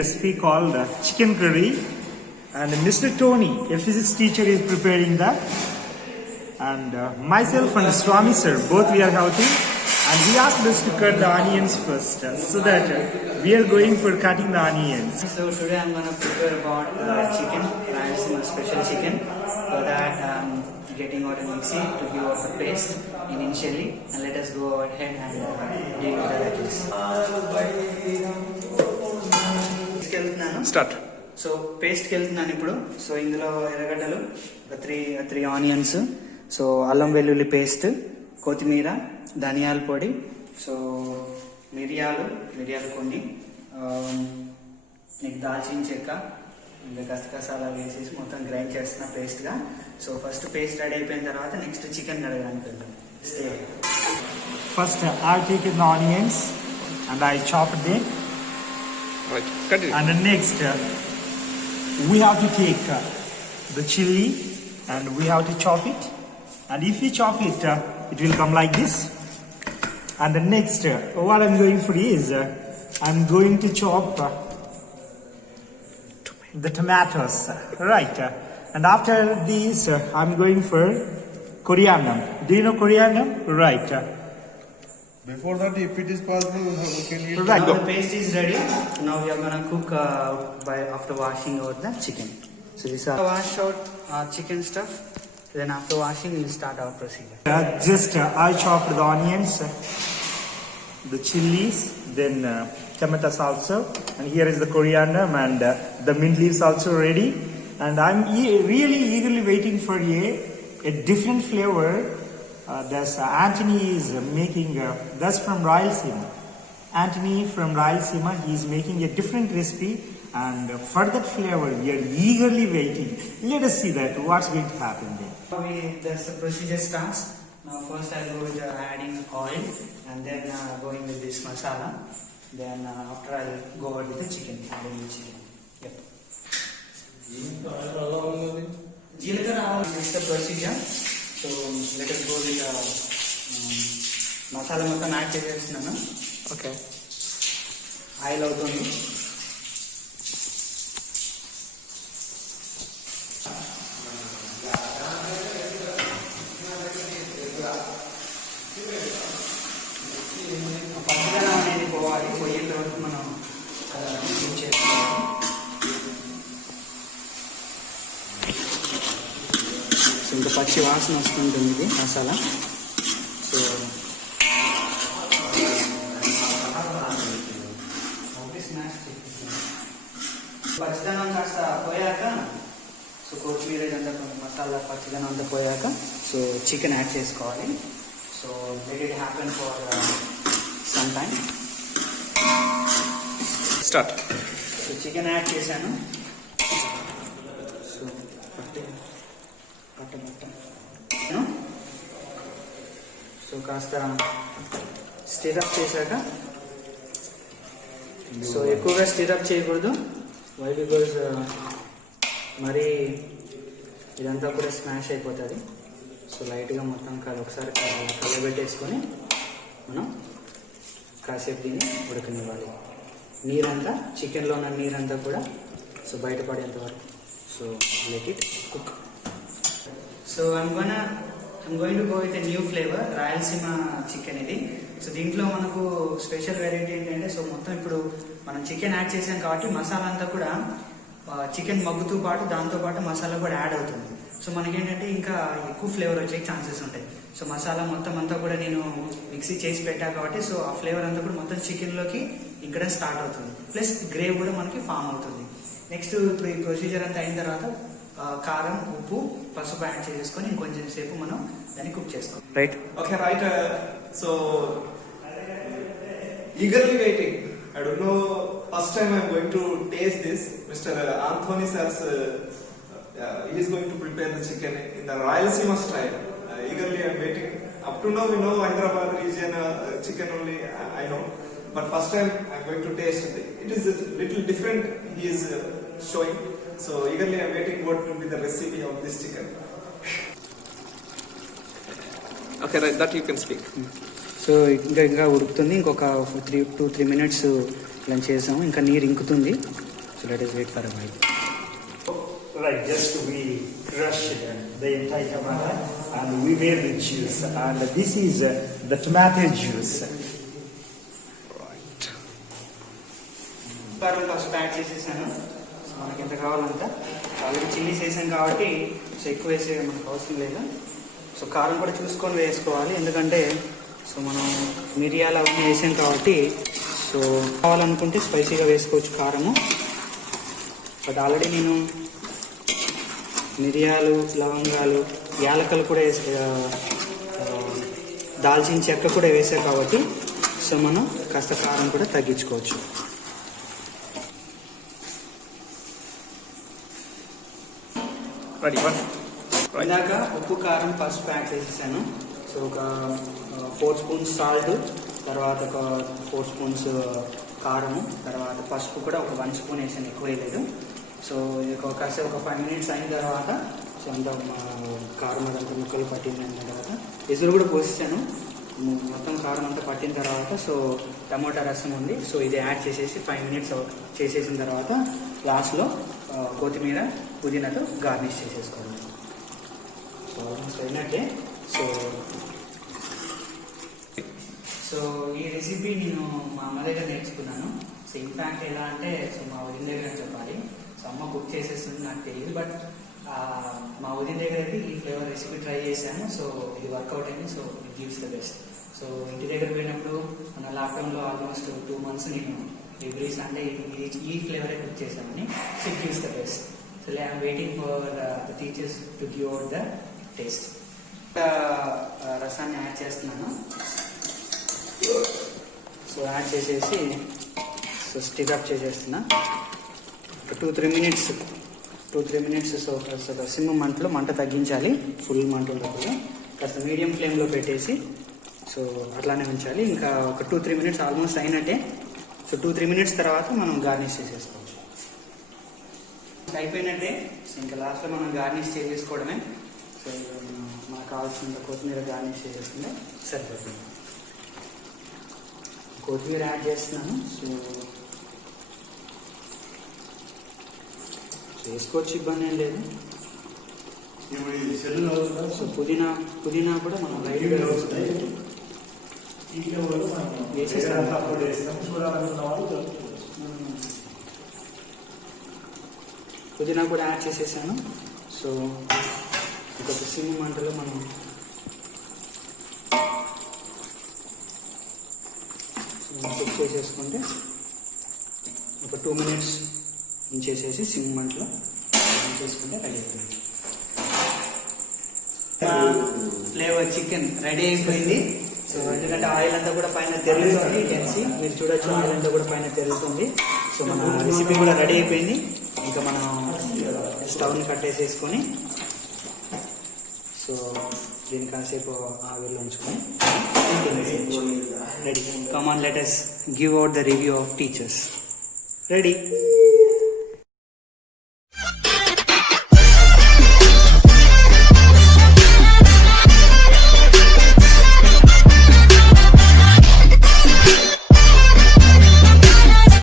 recipe called chicken curry, and Mr. Tony, a physics teacher, is preparing that, and myself and Swami sir, both we are helping, and he asked us to cut the onions first, so that we are going for cutting the onions. So today I'm gonna prepare about chicken, Rayalaseema special chicken. For that I'm getting out a mixie to give out the paste initially, and let us go ahead and deal with the lettuce. Start. So paste వెళ్తున్నాను ఇప్పుడు. సో ఇందులో ఎర్రగడ్డలు three onions, so అల్లం వెల్లుల్లి పేస్ట్, కొత్తిమీర, ధనియాల పొడి, సో మిరియాలు కొన్ని, నీకు దాల్చిన చెక్క, ఇంకా గసగసాలు వేసేసి మొత్తం గ్రైండ్ చేస్తున్న పేస్ట్గా. సో ఫస్ట్ పేస్ట్ రెడీ అయిపోయిన తర్వాత నెక్స్ట్ చికెన్ కడగడానికి వెళ్తాం. First I take the onions and I chop them. Right. Cut it. And then next we have to take the chili and we have to chop it. And if we chop it, it will come like this. And the next what I'm going for is I'm going to chop the tomatoes, right? And after this I'm going for coriander. Do you know coriander? Right. Before that, if it is possible, we can eat. Right. Now the paste is ready. Now we are gonna cook after washing out the chicken. So this is wash out chicken stuff. Then after washing, we'll start our procedure. Just I chopped the onions, the chilies, then tomatoes also, and here is the coriander and the mint leaves also ready. And I'm really eagerly waiting for a different flavor. That's Anthony is making. That's from Rayalaseema. Anthony from Rayalaseema, he is making a different recipe, and for that flavor, we are eagerly waiting. Let us see that what's going to happen there. The procedure starts. Now first I'll go with adding oil, and then going with this masala. Then after I'll go over with the chicken, adding the chicken. Yep. This is the procedure. So let us go with masala మొత్తం యాడ్ చేసేస్తున్నాను. Okay. Oil అవుతుంది. పచ్చదనం అనేది పోవాలి, పోయేంత వరకు మనం యూజ్ చేసుకోవాలి. సో ఇంకా పచ్చి వాసన వస్తుంటుంది ఇది మసాలా. సో పచ్చదనం కాస్త పోయాక, సో కొత్తిమీర ఇదంతా మసాలా పచ్చదనం అంతా పోయాక సో చికెన్ యాడ్ చేసుకోవాలి. So let it happen for some time. Start. So chicken add చేశాను. సో సో కాస్త స్టిరప్ చేశాక, సో ఎక్కువగా స్టిరప్ చేయకూడదు. వై బికాజ్ మరి ఇదంతా కూడా స్మాష్ అయిపోతుంది. సో లైట్గా మొత్తం ఒకసారి కలబెట్టేసుకొని మనం కాసేపు దీన్ని ఉడకనివ్వాలి. నీరంతా, చికెన్లో ఉన్న నీరంతా కూడా సో బయటపడేంత వరకు. So let it cook. So I'm going to go with a new flavor, Rayalaseema చికెన్ ఇది. సో దీంట్లో మనకు స్పెషల్ వెరైటీ ఏంటంటే, సో మొత్తం ఇప్పుడు మనం చికెన్ యాడ్ చేసాం కాబట్టి మసాలా అంతా కూడా చికెన్ మగ్గుతూ పాటు దాంతో పాటు మసాలా కూడా యాడ్ అవుతుంది. సో మనకేంటంటే ఇంకా ఎక్కువ ఫ్లేవర్ వచ్చే ఛాన్సెస్ ఉంటాయి. సో మసాలా మొత్తం అంతా కూడా నేను మిక్సీ చేసి పెట్టా కాబట్టి సో ఆ ఫ్లేవర్ అంతా కూడా మొత్తం చికెన్లోకి ఇక్కడ స్టార్ట్ అవుతుంది. ప్లస్ గ్రేవ్ కూడా మనకి ఫామ్ అవుతుంది. నెక్స్ట్ ఇప్పుడు ఈ ప్రొసీజర్ అంతా అయిన తర్వాత కారం, ఉప్పు, పసుపు యాడ్ చేసుకొని ఇంకొంచెం సేపు మనం దాన్ని కుక్ చేసుకోవాలి. Right. Okay, right. So eagerly waiting. I don't know. First time I'm going to taste this. Mr. Anthony says he is going to prepare the chicken in the Rayalaseema style. Eagerly I'm waiting. Up to now we know Hyderabad region chicken only. I know. But first time I'm going to taste it. It is a little different. He is showing. So eagerly I'm waiting what will be the recipe of this chicken. Okay, right, that you can speak. So ఇంకా ఉడుకుతుంది. ఇంకొక 2-3 minutes ఇలా చేసాము. ఇంకా నీరు ఇంకుతుంది. So let us wait for a while. Right, just we crushed the entire tomato and we made the juice. And this is the tomato juice. Right. కారం first add చేసేసాను. సో మనకి ఎంత కావాలంట. ఆల్రెడీ చిల్లీస్ వేసాం కాబట్టి సో ఎక్కువ వేసే మనకు అవసరం లేదు. సో కారం కూడా చూసుకొని వేసుకోవాలి, ఎందుకంటే సో మనం మిరియాలు అవన్నీ వేసాం కాబట్టి సో కావాలనుకుంటే స్పైసీగా వేసుకోవచ్చు కారము. బట్ ఆల్రెడీ నేను మిరియాలు, లవంగాలు, యాలకలు కూడా దాల్చిన చెక్క కూడా వేసాం కాబట్టి సో మనం కాస్త కారం కూడా తగ్గించుకోవచ్చు. ఇందాక ఉప్పు, కారం, పసుపు యాడ్ చేసేసాను. సో ఒక 4 స్పూన్స్ సాల్ట్, తర్వాత ఒక 4 స్పూన్స్ కారము, తర్వాత పసుపు కూడా ఒక 1 స్పూన్ వేసాను, ఎక్కువ వేయలేదు. సో ఇది కాసేపు ఒక 5 మినిట్స్ అయిన తర్వాత సో అంతా కారం అదంతా ముక్కలు పట్టింది అయిన తర్వాత ఎసురు కూడా పోసేసాను. మొత్తం కారం అంతా పట్టిన తర్వాత సో టమోటా రసం ఉంది, సో ఇది యాడ్ చేసేసి 5 మినిట్స్ చేసేసిన తర్వాత లాస్ట్లో కొత్తిమీర, పుదీనాతో గార్నిష్ చేసేసుకోవాలి. సో ఆల్మోస్ట్ అయినట్టే. సో ఈ రెసిపీ నేను మా అమ్మ దగ్గర నేర్చుకున్నాను. సో ఇన్ఫ్యాక్ట్ ఎలా అంటే సో మా వదిన దగ్గర చెప్పాలి. సో అమ్మ కుక్ చేసేస్తుంది నాకు తెలియదు, బట్ మా వదిన దగ్గర అయితే ఈ ఫ్లేవర్ రెసిపీ ట్రై చేశాను. సో ఇది వర్కౌట్ అయింది. So it gives the best. So ఇంటి దగ్గర పోయినప్పుడు మన లాక్డౌన్లో ఆల్మోస్ట్ 2 months నేను ఎవ్రీ సండే ఈ ఫ్లేవరే కుక్ చేశామని. So it gives the best. So I'm waiting for the teachers to give out the taste. రసాన్ని యాడ్ చేస్తున్నాను. సో యాడ్ చేసేసి సో స్టిరప్ చేసేస్తున్నా. 2-3 మినిట్స్ సో సిమ్ మంటలో మంట తగ్గించాలి. ఫుల్ మంట ఉండకూడదు, కాస్త మీడియం ఫ్లేమ్లో పెట్టేసి సో అట్లానే ఉంచాలి. ఇంకా ఒక 2-3 మినిట్స్ ఆల్మోస్ట్ అయినట్టే. సో 2-3 మినిట్స్ తర్వాత మనం గార్నిష్ చేసేసుకోవచ్చు. అయిపోయినట్టే. సో ఇంకా లాస్ట్లో మనం గార్నిష్ చేసేసుకోవడమే. సో మనకు కావాల్సినంత కొత్తిమీర గార్నిష్ చేసేసుకుంటే సరిపోతుంది. కొత్తిమీర యాడ్ చేస్తున్నాను. సో వేసుకోవచ్చు, ఇబ్బంది ఏం లేదు. సో పుదీనా కూడా మనం లైట్గా పుదీనా కూడా యాడ్ చేసేసాను. సో ఇంకొక సిమ్ మంటలో మనం కుక్ చేసేసుకుంటే ఒక 2 మినిట్స్ ఉంచేసేసి సిమ్ మంటలో చేసుకుంటే రెడీ అయిపోయింది. ఫ్లేవర్ చికెన్ రెడీ అయిపోయింది. సో ఎందుకంటే ఆయిల్ అంతా కూడా పైన తెరులుతుంది, తెలిసి మీరు చూడొచ్చు, ఆయిల్ అంతా కూడా పైన తెరులుతుంది. సో మన రెసిపీ కూడా రెడీ అయిపోయింది. ఇంకా మనం స్టవ్ని కట్టేసేసుకొని సో దీన్ని కాసేపు ఆవిరిలో ఉంచుకొని ready. Come on, let us give out the review of teachers. Ready?